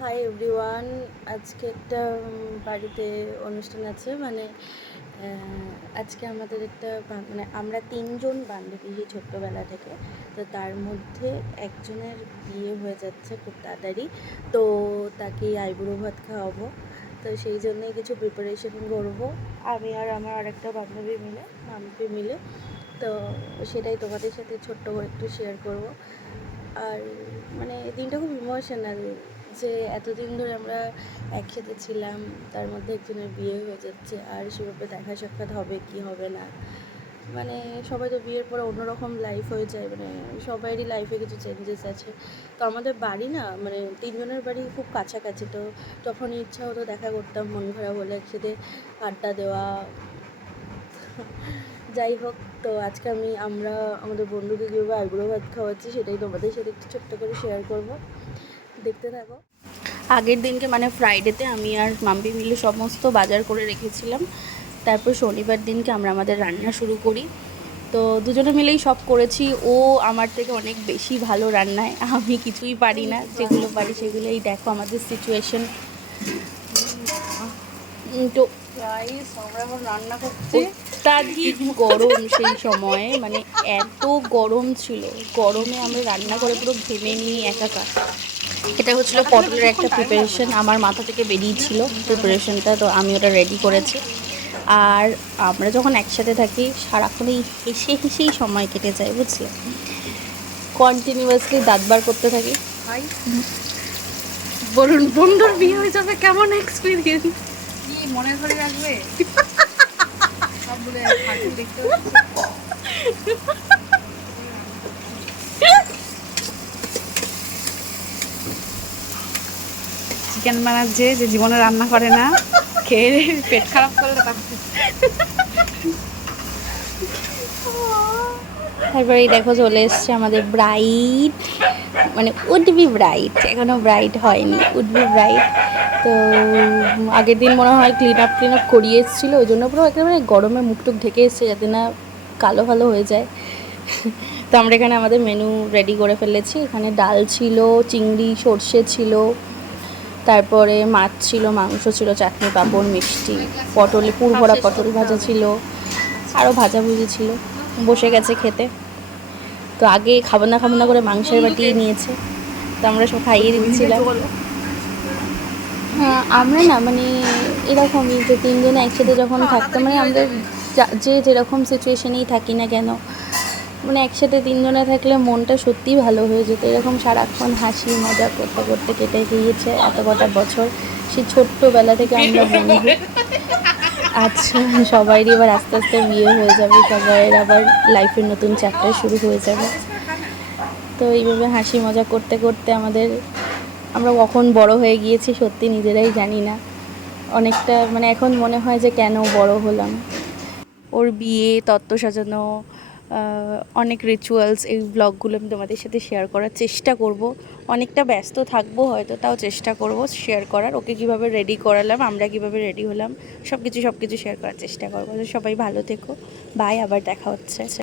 Hi everyone আজকে একটা বাড়িতে অনুষ্ঠান আছে। মানে আজকে আমাদের একটা মানে আমরা তিনজন বান্ধবী ছোট্টবেলা থেকে। তো তার মধ্যে একজনের বিয়ে হয়ে যাচ্ছে খুব তাড়াতাড়ি। তো তাকে আইবুড়ো ভাত খাওয়াবো। তো সেই জন্যই কিছু প্রিপারেশন করব। আমি আর আমার আরেকটা বান্ধবী মিলে মাম্পি মিলে। তো সেটাই তোমাদের সাথে ছোট্ট করে একটু শেয়ার করব। আর মানে দিনটা খুব ইমোশনাল যে এতদিন ধরে আমরা একসাথে ছিলাম, তার মধ্যে একজনের বিয়ে হয়ে যাচ্ছে আর সেভাবে দেখা সাক্ষাৎ হবে কি হবে না। মানে সবাই তো বিয়ের পরে অন্যরকম লাইফ হয়ে যায় মানে সবারই লাইফে কিছু চেঞ্জেস আছে। তো আমাদের বাড়ি না মানে তিনজনের বাড়ি খুব কাছাকাছি, তো তখন ইচ্ছা হতো দেখা করতাম, মন খারাপ হলে একসাথে আড্ডা দেওয়া। যাই হোক, তো আজকে আমি, আমরা আমাদের বন্ধুকে কীভাবে আইবুড়ো ভাত খাওয়াচ্ছি সেটাই তোমাদের সাথে একটু ছোট্ট করে শেয়ার করব। দেখতে থাকো। আগের দিনকে মানে ফ্রাইডেতে আমি আর মাম্পি মিলে সমস্ত বাজার করে রেখেছিলাম। তারপর শনিবার দিনকে আমরা আমাদের রান্না শুরু করি। তো দুজনে মিলেই সব করেছি। ও আমার থেকে অনেক বেশি ভালো রান্নায়। আমি কিছুই পারি না। যেগুলো পারি সেগুলোই দেখো আমাদের সিচুয়েশন তো গাইস আমরা এখন রান্না করছি। অত্যাধিক গরম সেই সময়ে। মানে এত গরম ছিল। গরমে আমরা রান্না করে পুরো ঘেমে নিয়ে একাকার। এটা হচ্ছিল পটলের একটা প্রিপারেশন আমার মাথা থেকে বেরিয়েছিল প্রিপারেশনটা তো আমি ওটা রেডি করেছি। আর আমরা যখন একসাথে থাকি সারাক্ষণ এই হেসে হেসেই সময় কেটে যায় বুঝলে? কন্টিনিউয়াসলি দাঁত বার করতে থাকি। বলুন বন্ধুর বিয়ে হয়ে যাবে কেমন এক্সপিরিয়েন্স কি মনে ধরে রাখবে? সব দেখতে হচ্ছে। চিকেন বানাচ্ছে যে জীবনে রান্না করে না, খেয়ে পেট খারাপ করলে তারপরে। দেখো চলে এসছে আমাদের ব্রাইট। মানে উড বি ব্রাইড এখনও ব্রাইড হয়নি উড বি ব্রাইড তো, আগের দিন মনে হয় ক্লিন আপ ক্লিন আপ করিয়ে এসেছিল, ওই জন্য পুরো একেবারে গরমে মুখ টুক ঢেকে এসছে যাতে না কালো ভালো হয়ে যায়। তো আমরা এখানে আমাদের মেনু রেডি করে ফেলেছি। এখানে ডাল ছিল, চিংড়ি, সর্ষে ছিল তারপরে মাছ ছিল মাংস ছিল চাটনি পাঁপড় মিষ্টি পটল পুরভরা পটল ভাজা ছিল আরও ভাজাভুজি ছিল। বসে গেছে খেতে। তো আগে খাব না খাব না করে মাংসের বাটি নিয়েছে। তো আমরা সব খাইয়ে দিচ্ছিলাম। হ্যাঁ আমরা না মানে এরকমই যে তিনজনে একসাথে যখন থাকতাম মানে আমাদের যা- যে যেরকম সিচুয়েশনেই থাকি না কেন মানে একসাথে তিনজনে থাকলে মনটা সত্যিই ভালো হয়ে যেত। এরকম সারাক্ষণ হাসি, মজা করতে করতে কেটে গিয়েছে এত কটা বছর। সেই ছোট্টবেলা থেকে আমরা বন্ধু আচ্ছা সবাইরই এবার আস্তে আস্তে বিয়ে হয়ে যাবে, সবাইয়ের আবার লাইফের নতুন চ্যাপ্টার শুরু হয়ে যাবে। তো এইভাবে হাসি, মজা করতে করতে আমাদের, আমরা কখন বড় হয়ে গিয়েছি সত্যি নিজেরাই জানি না। অনেকটা মানে এখন মনে হয় যে কেন বড় হলাম। ওর বিয়ে তত্ত্ব সাজানো অনেক রিচুয়ালস এই ব্লগগুলো আমি তোমাদের সাথে শেয়ার করার চেষ্টা করব। অনেকটা ব্যস্ত থাকব হয়তো, তাও চেষ্টা করব শেয়ার করার। ওকে কীভাবে রেডি করালাম, আমরা কীভাবে রেডি হলাম সব কিছু সব কিছু শেয়ার করার চেষ্টা করব। সবাই ভালো থেকো। বাই আবার দেখা হচ্ছে।